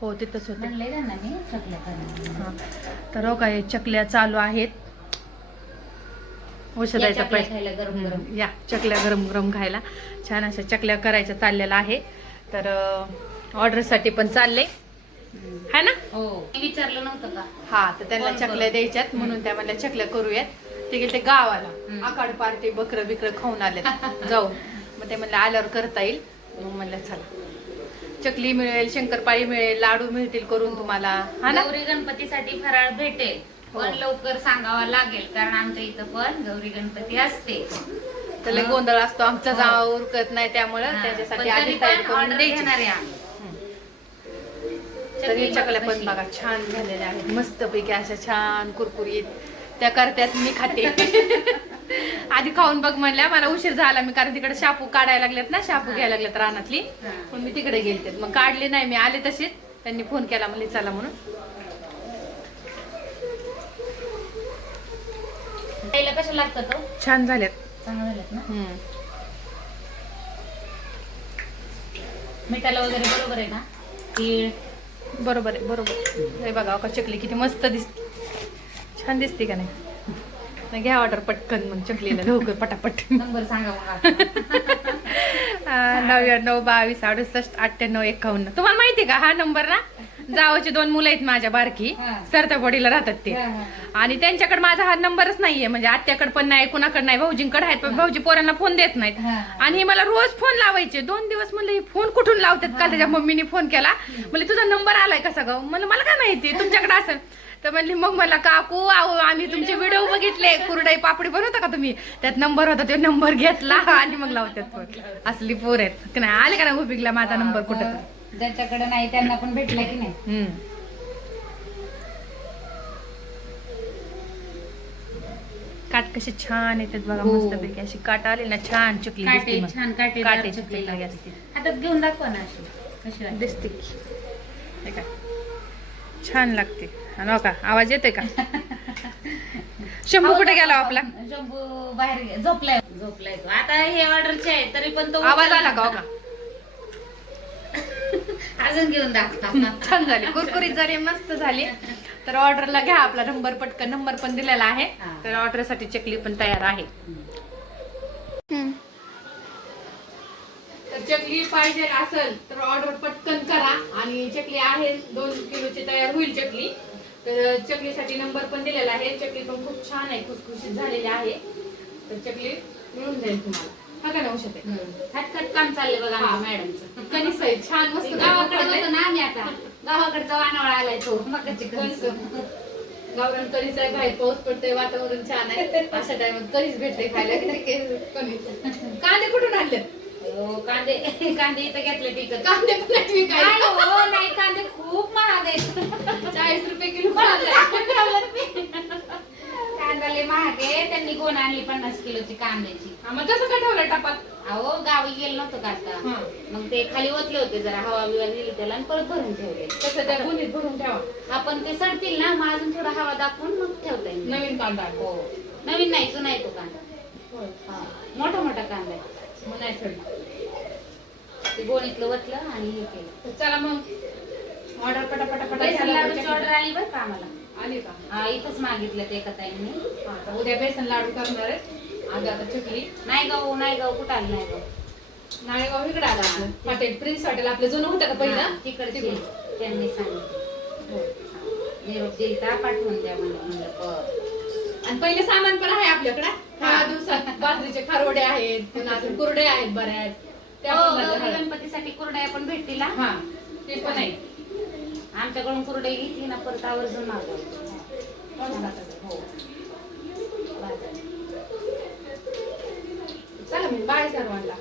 हो तिथंच होते. हा. तर हो काय चकल्या चालू आहेत. औषधाचा खायला गरम गरम. या. चकल्या गरम गरम खायला. छान अशा चकल्या करायच्या चाललेलं आहे. तर ऑर्डरसाठी पण चालले. है ना? हो. विचारलं नव्हतं का? हा तर त्यांना चकल्या. द्यायच्यात. म्हणून त्या म्हणल्या चकल्या करूयात. ते गेले गावाला. आकाड पार्टी बकर बिकर खाऊन आले जाऊन मग ते म्हणले आल्यावर करता येईल. मग म्हणलं चला. चकली मिळेल शंकरपाळी मिळेल लाडू मिळतील करून तुम्हाला हा ना गौरी गणपतीसाठी फराळ भेटेल हो. पण लवकर सांगावा लागेल कारण आमच्या इथं पण गौरी गणपती असते त्याला हा. गोंधळ असतो आमचा हो. जावा उरकत नाही त्यामुळं हा, त्याच्यासाठी आधी तयारी करून द्यायची. तर हे चकल्या पण. बघा छान झालेल्या आहेत मस्त पैकी अशा छान कुरकुरीत त्या करत्यात मी खाते आधी खाऊन बघ म्हणल्या मला उशीर झाला मी कारण तिकडे शापू काढायला लागलेत ना शापू. घ्यायला लागलेत रानातली. पण मी तिकडे गेलते. मग काढले नाही मी आले तसेच. त्यांनी फोन केला म्हणले चला म्हणून. खायला कसं लागतं तो? छान झालेत. चांगलं झालं ना? हम्म. मिठाला वगैरे बरोबर आहे ना तीळ? बरोबर आहे बरोबर हे बघा का चकली किती मस्त दिसते छान दिसते का नाही? घ्या ऑर्डर पटकन मग चकलीला लवकर पटापट. नंबर सांगा मग. नव्याण्णव बावीस अडुसष्ट अठ्ठ्याण्णव एकावन्न. तुम्हाला माहिती आहे का? हा नंबर ना? जावचे दोन मुलं आहेत माझ्या बारकी. सरतापडीला राहतात ते. आणि त्यांच्याकडे माझा हा नंबरच नाहीये. म्हणजे आत्याकडे पण नाही कुणाकडे नाही भाऊजींकडे आहेत पण भाऊजी पोरांना फोन देत नाहीत. आणि मला रोज फोन लावायचे. दोन दिवस म्हणलं हे फोन कुठून लावतात? काल त्याच्या मम्मीने फोन केला. म्हणजे तुझा नंबर आलाय कसा ग? म्हणलं मला काय माहिती? तुमच्याकडे असेल तर म्हणली मग मला काकू आहो आम्ही तुमचे व्हिडिओ बघितले कुरडाई पापडी बनवता का तुम्ही त्यात नंबर होता तो नंबर घेतला आणि मग लावतात फोन असली पोर आहेत की नाही आले का ना उपिकला माझा नंबर कुठं मग ज्याच्याकडे नाही त्यांना पण भेटला की नाही. काट कशी छान येतात बघा हो. मस्त पैकी अशी काट आली ना छान चकली काटे. छान काटे. असते हातात घेऊन दाखवा ना अशी कशी? दिसते. हे? छान लागते. आणि हो का? आवाज येतोय का? शंभू कुठे गेला हो आपला? शंभू बाहेर झोपलाय. झोपलाय तो. आता हे ऑर्डरचे आहे तरी पण तो आवाज आला का हो का अजून घेऊन दाखवा. छान झाली. कुरकुरीत झाली मस्त झाली तर ऑर्डरला घ्या. आपला नंबर पटकन नंबर पण दिलेला आहे. हा. तर ऑर्डरसाठी चकली पण तयार आहे तर चकली पाहिजे असेल तर ऑर्डर पटकन करा. आणि चकली आहे दोन किलोची तयार होईल चकली. तर चकलीसाठी नंबर पण दिलेला आहे. चकली पण खूप छान आहे खुसखुशीत झालेली आहे. तर चकली मिळून जाईल तुम्हाला. हा का नऊ शकते खटखट काम चाललंय बघा हा. आमच्या मॅडमचं कणीस आहे छान मस्त. गावाकडे पडलंय. होतो ना आम्ही आता. गावाकडचा वानवळा आलाय तो मकाची कणस. गावरान कणीस आहे बाहेर पाऊस पडतोय वातावरण छान आहे. अशा टाइमात कणीस भेटते खायला. कांदे कुठून आणले कांदे कांदे इथं घेतले विकत कांदे पण नाही. हो, नाही कांदे खूप महाग आहेत. चाळीस रुपये किलो मला कांदे. लय महाग आहे. त्यांनी गोण आणली पन्नास किलोची कांद्याची. हा, मग कसं काय ठेवलं टपात? अहो गावी गेलो नव्हतं का आता? हा. मग ते खाली ओतले होते जरा हवा बिवा दिली त्याला आणि परत भरून ठेवले. तसं त्या गुन्हेत भरून ठेवा. आपण ते सडतील ना मग अजून थोडा हवा दाखवून मग ठेवता येईल. नवीन कांदा. हो. नवीन नाही जुना आहे तो कांदा. होय. हा. मोठा मोठा कांदा आहे. मग नाही सडलं. ते गोणीतलं वतलं आणि हे केलं. चला मग. ऑर्डर पटापटा पटा बेसन लाडूची झाला. ऑर्डर आली बरं का आम्हाला? आली का? हा, इथंच मागितलं ते एका ताईंनी. हा, तर उद्या बेसन लाडू करणार आहे आज आता चकली. नाही गाव नाही गाव कुठं आलं नाही गाव नाळेगाव इकडे आलं आपलं हॉटेल प्रिन्स हॉटेल आपलं जुनं होतं का हा, पहिलं? तिकडून. त्यांनी सांगितलं. हो. निरोप दिलता पाठवून द्या म्हणलं म्हणलं. आणि पहिले सामान पण आहे आपल्याकडे. हा. दिवसात बाजरीचे खारवडे आहेत पुन्हा अजून कुरडे आहेत बऱ्याच. त्या हो, पण गौरी माझ्या गणपतीसाठी कुरडया पण भेटतील हा. हा ते पण आहे आमच्याकडून कुरडई घेतली ना परत आवर्जून मागवली. हो. चला मग बाय सर्वांना.